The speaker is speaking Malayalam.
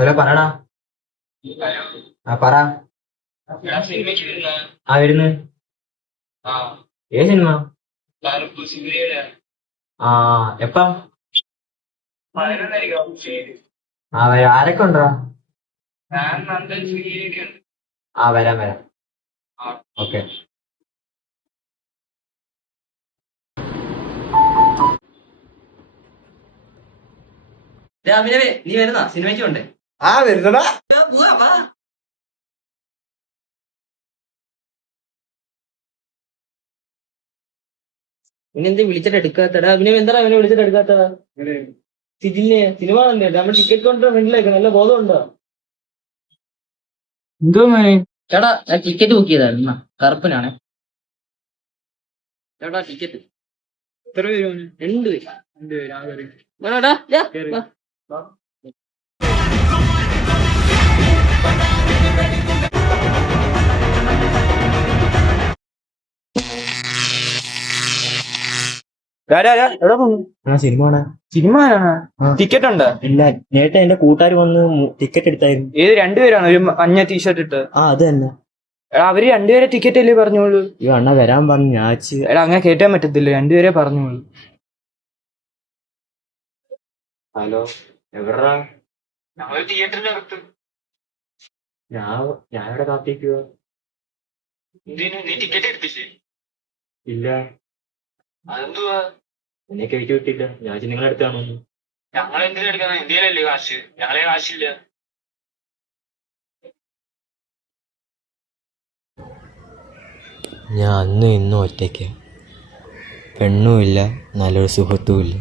ഹലോ പറടാ. ആ പറ. ഞാൻ സിനിമയ്ക്ക് വരുന്ന ആ വരുന്നു. ആ ഏത് സിനിമ? കറുപ്പ് സൂര്യയുടെ ആ എപ്പാ? 11:30 ശരി. ആ വരാം. ആരൊക്കെ ഉണ്ടോ? ഞാൻ നന്ദൻ ശ്രീയൊക്കെ ഉണ്ട്. ആ വരാം വരാം. ആ ഓക്കെ. അഭിനവേ നീ വരുന്ന സിനിമയ്ക്ക് ഉണ്ട്. ആ വരുന്നടാ. ഇന്നെന്ത് വിളിച്ചിട്ട് എടുക്കാത്തടാ അഭിനവ്? എന്താ അവനെ വിളിച്ചിട്ട് എടുക്കാത്ത? സിജിലിനെ സിനിമ തന്നെ നമ്മൾ ടിക്കറ്റ് കൗണ്ടർ ഫ്രണ്ടിലേക്ക് നല്ല ബോധമുണ്ടോ? എന്തോ ചേട്ടാ ഞാൻ ടിക്കറ്റ് ബുക്ക് ചെയ്തായിരുന്നു കറുപ്പനാണ്. ചേട്ടാ ടിക്കറ്റ് എത്ര പേര്? 2 പേര്. 2 പേര്. ആ കയറി. വേണോടാ കേറി. എവിടെ പോകുന്നു? ആ സിനിമ കാണാൻ. സിനിമ ടിക്കറ്റ് ഉണ്ട്. ഇല്ല, നേരത്തെ എന്റെ കൂട്ടുകാർ വന്ന് ടിക്കറ്റ് എടുത്തായിരുന്നു. ഏത് 2 പേരാണ് ഒരു മഞ്ഞ ടീഷർട്ട് ഇട്ട്? ആ അത് തന്നെ. എടാ അവര് 2 പേരെ ടിക്കറ്റ് അല്ലേ പറഞ്ഞോളൂ. ഈ അണ്ണ വരാൻ പറഞ്ഞു. ഞാൻ എടാ അങ്ങനെ കേറ്റാൻ പറ്റത്തില്ല, 2 പേരെ പറഞ്ഞോളൂ. ഹലോ എവിടാ? ഞങ്ങൾ തിയേറ്ററിന്റെ അകത്ത്. ഞാൻ ഇവിടെ കാത്തിരിക്കുക. എന്തിനു നീ ടിക്കറ്റ് എടുപ്പിച്ചേ? ഇല്ല, അതെന്തുവാ? എന്നെ കയറ്റി വിട്ടില്ല. ഞാൻ നിങ്ങളെ അടുത്താണോ? ഞങ്ങൾ എന്തിനാ എടുക്കുന്ന? ഇന്ത്യയിലല്ലേ കാശ്, ഞങ്ങളെ കാശില്ല. ഞാൻ അന്നും ഇന്നും ഒറ്റയ്ക്ക്. പെണ്ണുമില്ല, നല്ലൊരു സുഹൃത്തുമില്ല.